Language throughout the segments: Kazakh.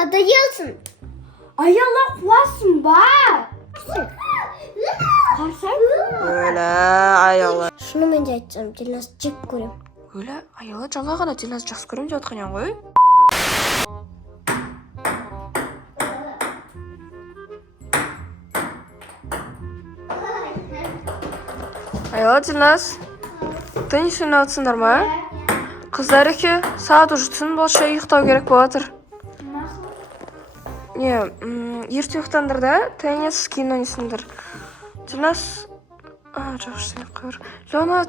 надоелсің. Аяла қуасың ба? Қарсай? Өлі, аяла. Шынымен де айтсам, Дильназды жек көрем. Өлі, аяла жаңа ғана Дильназды жақсы көрем деп отқан ең ғой. Аяла, Дильназ, теннис ойнап жатсыңдар ма? Қыздар еке, сағат уже түн болса ұйықтау керек болады. Не, ерте ұйықтаңдар да, теннис кино ойнайсыңдар. Дильназ, жақсы сен қыр. Леона,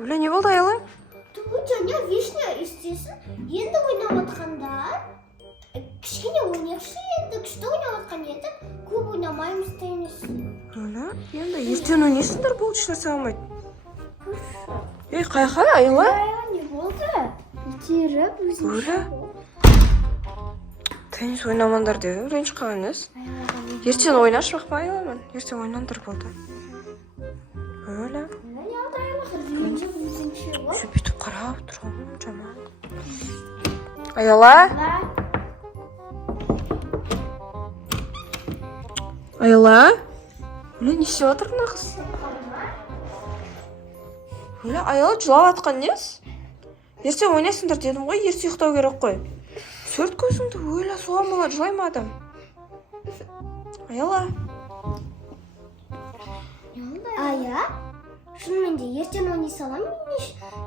Өлі, не болды аяла? Бұл жаңа вишня істесін, енді ойнап отқанда, кішкене ойнақшы енді, күшті ойнап отқан енді, көп ойнамаймыз теннис. Өлі, енді ертең ойнайсыңдар бұл ешнәрсе алмайды. Ей, қайқа, аяла? Не болды? Итеріп, өзім. Өлі? Теннис ойнамандар деп, ренж қалған емес. Ертең ойнашы бақ па аяламын? Ертең ойнандар болды. Өлі? Сөйтіп қарап тұрғанмын, жаман. Аяла? Аяла? Өлі, не істеп отыр мына қыз? Өлі, аяла жылап атқан нес? Ертең ойнайсыңдар дедім ғой, ерте ұйықтау керек қой. Сөрт көзіңді, өлі, соған болады, жылай ма адам? Аяла? Ая? Шынымен де ертең ойнай салам,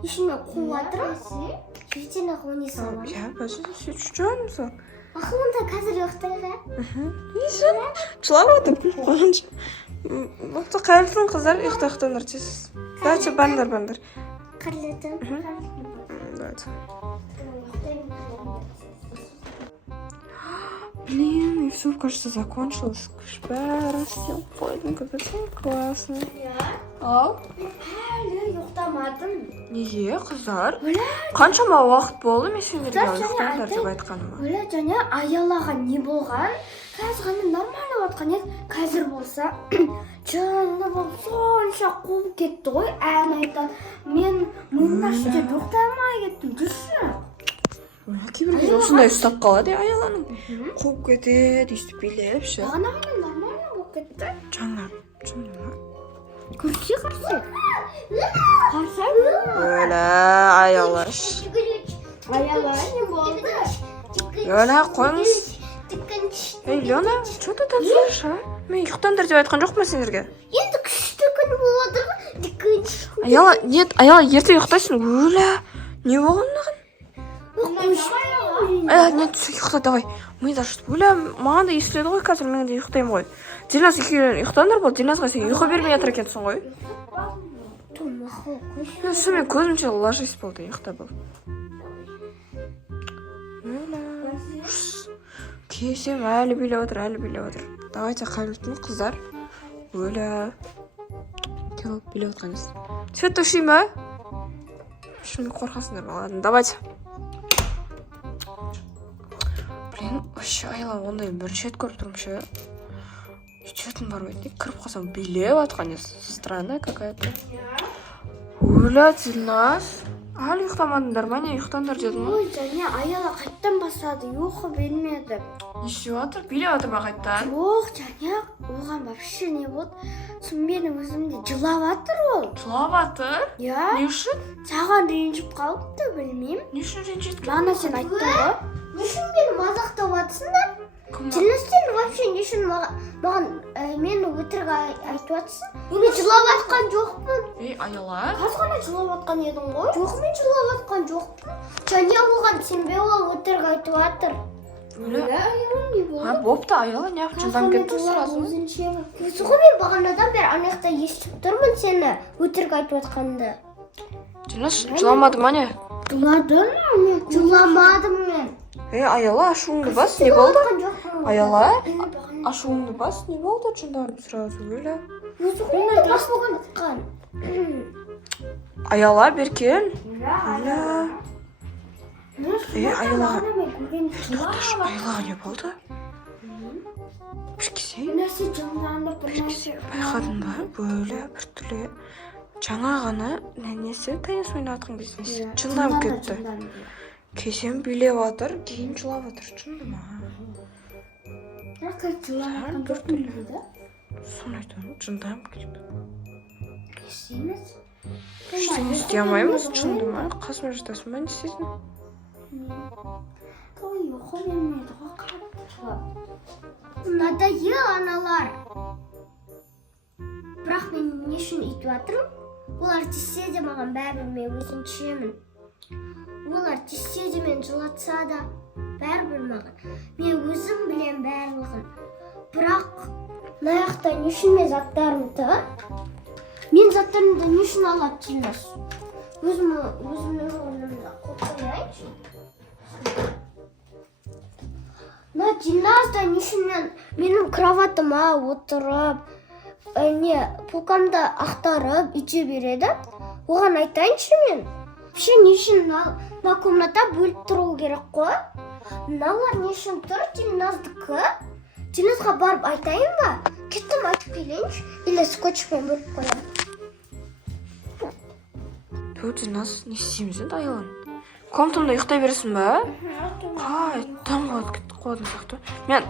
ешіме қуатырым. Ертең-ақ ойнай салам. Я, бәзі, сөйтші жоғын мысал. Ақылында қазір ұйықтайға. Ешін, жылап отыр, қуаншы. Бұқты қайылсын қыздар, ұйықтақтандар тесіз. Давайте, бандар. Қарлетім. Давайте. Блин, и все, кажется, закончилось. Бәрі істеп қойдым, капитан, классно. Ал? Әлі ұйықтамадым. Неге, қыздар? Қаншама уақыт болды, мен сендерге ұйықтаңдар деп айтқаныма. Өлі, және аялаға не болған? Қазір ғана нормально отқан еді, қазір болса, жаны болып сонша қуып кетті ғой, ән айтады. Мен миымда іште ұйықтамай кеттім, жүрші. Кейбір кезде осындай ұстап қалады, аяланың. Қуып кетеді, өйстіп билеп ше. Бағана ғана нормально болып кетті. Жаңа. Көрсе. Қарсай? Өлі, аялаш. Аяла, не болды? Леона, қойыңыз. Ей, Леона, что ты танцуешь, а? Мен ұйықтаңдар деп айтқан жоқ па сендерге? Енді күшті күн болады ғой. Аяла, нет, аяла, ерте ұйықтайсың. Өлі, не болған мынаған? Нет, все, ұйықта, давай. Ми да что, Өлі, маған да естіледі ғой, қазір мен де ұйықтаймын ғой. Дильназ екеуін ұйықтаңдар бол, Дильназға сен ұйқы бермей жатыр екенсің ғой. Все, мен көзімше ложись болды, ұйықта бол. Кесем әлі билеп отыр. Давайте қайылтын қыздар. Өлі. Келіп билеп отқан ес. Цвет туши ма? Шын қорқасыңдар баладың. Давайте. Блин, вообще аяла ондай бірінші рет көріп тұрмын ше. Үйтетін бар ғой, кіріп қалсам билеп атқан ес. Странная какая-то. Өлі, Дильназ. Әлі ұйықтамадыңдар ма, не ұйықтаңдар дедім ғой. Ой, және аяла қайттан басады, ұйқы бермеді. Не істеп жатыр? Билеп жатыр ма қайттан? Жоқ, және оған вообще не болды. Сон менің өзімде жылап жатыр ол. Жылап жатыр? Я? Не үшін? Саған ренжіп қалыпты, білмеймін. Не үшін ренжіткен? Бағана сен айттың ғой. Не үшін мені мазақтап жатсыңдар? Кім? Дильназтен вообще не үшін маған мені өтірік айтып жатсың? Мен жылап жатқан жоқпын. Ей, аяла? Қазір ғана жылап жатқан едің ғой. Жоқ, мен жылап жатқан жоқпын. Және оған сенбей ол өтірік айтып жатыр. Аяла не болды? Бопты, аяла неғып жылдам кетті сразу. Осы ғой мен бағанадан бері ана жақта естіп тұрмын сені өтірік айтып жатқанды. Дильназ, жыламады ма не? Жыладың ба? Жыламадым мен. Аяла, ашуыңды бас, не болды? Аяла, Аяла? ашуыңды бас, не болды? Жылдам сразу, өлі. Өзі ғой енді бас болған ұтқан. Аяла, беркен. Өлі. Аялаға. Тоқташы, аяла не болды? Bir kese. Нәрсе жаманды бір нәрсе. Байқадың ба? Бөлі бір түрлі жаңа ғана нәнесі теннис ойнатқан кезде жылдам кетті. Кесем билеп жатыр, кейін жылап жатыр. Шынды ма? бірақ қазір жыламаған жоқ дейді. Соны айтамын, жындаймын керек. Істейміз. Ештеңе істей алмаймыз, шынды ма? Қасыма жатасың ба, не істейсің? Той ұйқы бермейді ғой, қатты жылап. Надоел аналар. Бірақ мен не үшін өйтіп жатырмын? Олар тиіссе де маған бәрібір мен өзімшемін. Олар тиіссе де мен жылатса да бәрібір маған. Мен өзім білем барлығын. Бірақ мына жақта не үшін мен заттарымды? Мен заттарымды не үшін алады Динас? Өзімнің орнымда қойып қояйыншы. Мына Динас да не үшін менің кроватыма отырып, полкамды ақтарып үйте береді. Оған айтайыншы мен. Вообще не үшін мына комната бөліп тұру керек қой? Мыналар не үшін тұр? Диназдікі? Динасқа барып айтайын ба? Кеттім айтып келейінші. Или скотчпен бөліп қоямын. Динас, не істейміз енді Айлан? Комнатамда ұйықтай бересің ба? Қай, таң болады, кетті қуадың сияқты. Мен...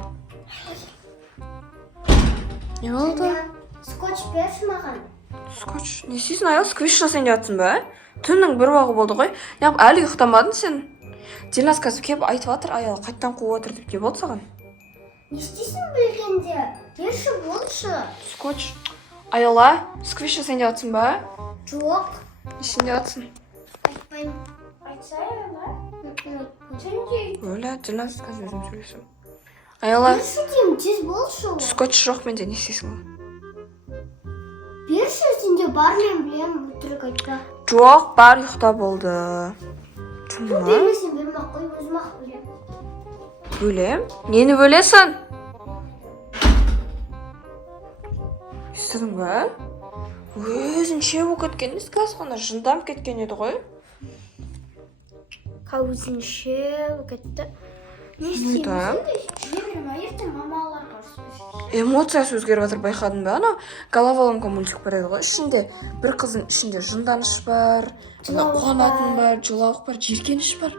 Не болды? Скотч берші маған. Скотч, не істейсің Аял? Сквиш жасайын жатсың ба? Түннің бір уақы болды ғой. Неғып әлі ұйықтамадың сен? Динас қазір кеп айтып жатыр, Аял қайттан қуып отыр деп не болды саған? Не істейсің білгенде? Берші болшы. Скотч. Аяла, сквиш жасайын жатсың ба? Жоқ. Не істейін жатсың? Айтпаймын. Айтсай, ала? Өлі, Динас қазір өзім сөйлесім. Аяла, Берші деймін, тез болшы. скотч жоқ менде, не істейсің ол? Берші, сенде бар мен білемін, өтірік айтпа. Жоқ, бар ұйықта болды. Шынды ма? Бермесен бермей қой, өзім ақ білемін. Бөлем? Нені бөлесің? Естідің ба? Өзінше болып кеткен, есказ ғана жынданып кеткен еді ғой. Өзінше кетті. Не Айтам. Жүре берме, ертең мамаларға ұрыспайсың. Эмоциясы өзгеріп жатыр, байқадың ба? Ана головоломка мультик бар еді ғой. Ішінде бір қыздың ішінде жынданыш бар, қуанатын бар, жылауық бар, жеркеніш бар.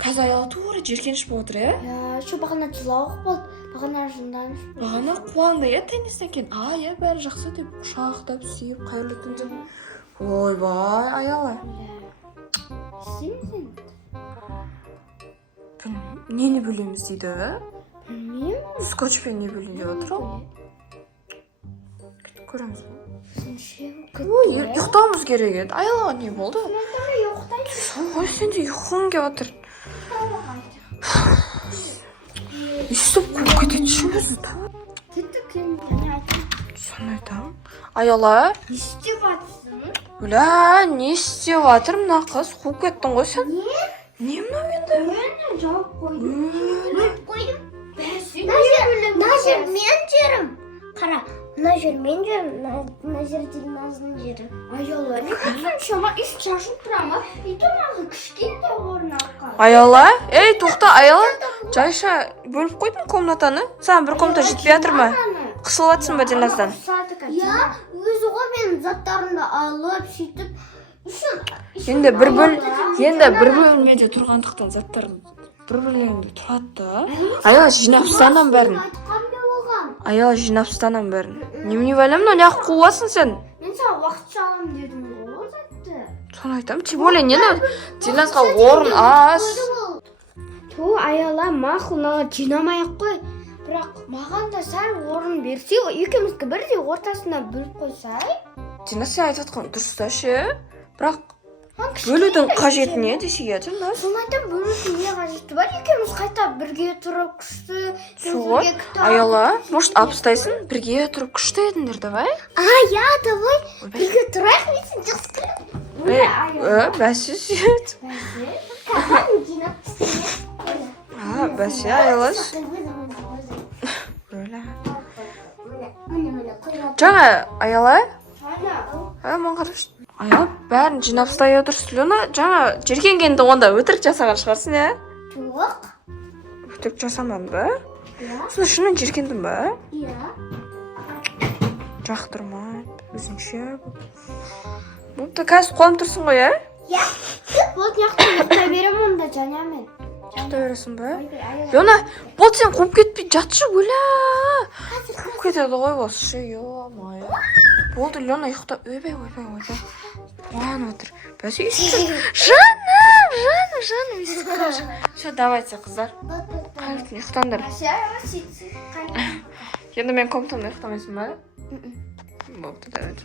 Қазір Аяла тура жеркеніш болып отыр, иә? Еще бағана жылауық болды, бағана жынданыш болды. Бағана қуанды, иә, теннистен кейін. Иә, бәрі жақсы деп, құшақтап, сүйіп, қайырлы түн деп. Ойбай, Аяла. Істейміз енді? Нені бөлеміз дейді? Білмеймін. Скотчпен не бөлейін деп отыр ол? Көреміз. Өзінше Ұйықтауымыз керек еді. Аяла не болды? ұйықтайды. Ой, сенде ұйқың келіп отыр. Өйстіп қуып кетеді шын өзі. Кеттік енді айтам. Соны айтам. Аяла, Не істеп жатсың? Бля, не істеп жатыр мына қыз? Қуып кеттің ғой сен? Не мынау енді? Мен жауап қойдым. Бөліп қойдым. Бәсе, Мына жер мен жерім. Қара, мына жер мен жерім, мына жер Дилназдың жері. Аяла, не соншама үст шашып тұра ма? Үйті мағы кішкентай орнаққа. Аяла, ей, тоқта, Аяла. Жайша, бөліп қойдың комнатаны? Саған бір комната жетпей жатыр ма? Қысылып жатсың ба Дилназдан? Я, өзі ғой менің заттарымды алып, сөйтіп, Енді бір бөлмеде тұрғандықтан заттар бір-бірлерінде тұрады да. Аяла, жинап ұстанам бәрін. айтқам да оған. Аяла, жинап ұстанам бәрін. Немене байлам, не ақ қуасың сен? Мен саған уақытша алам дедім ғой, затты. Соны айтам, тем более нені? Дилназға орын аз. Ту, Аяла, мақұл, жинамай-ақ қой. Бірақ маған да сәл орын берсе, екеумізге бірдей ортасына бөліп қойсай. Дилназ, сен айтып жатқан дұрыс та ше. Бірақ бөлудің қажеті не десеге, Дилназ? Соны айтам, бөлудің не қажеті бар? Екеуміз қайта бірге тұрып күшті. Сол, Аяла, может, абыстайсың? Бірге тұрып күшті едіңдер, давай? Я, давай, бірге тұрайық, мен сен жақсы көремін. Бәсе сүйет. Бәсе, Аяла. Жаңа, Аяла? Маған қараш. Аяла, бәрін жинап ұстай отырсың. Лена, жаңа жеркенгенді онда өтірік жасаған шығарсың, иә? Жоқ. Өтірік жасамадың ба? Сонда шынымен жеркендің ба? Иә. Жақтырмайды, өзінше. Бұл да қазір қуанып тұрсың ғой, иә? Иә. болды жақта ұйықтай беремін онда жаңа мен. ұйықтай бересің бе? Ойбай, аяқ. Лена, болды сен қуып кетпей жатшы, өлә. Қуып кетеді ғой осы, ё-моё. Болды, Лена ұйықта. Ойбай. Қуанып отыр. Бәсе үйсіз. Жаным, үйсіз қалшы. Все, давайте, қыздар. Қайтын ұйықтаңдар. Енді мен комнатамда ұйықтамайсың ба? Болды, давайте.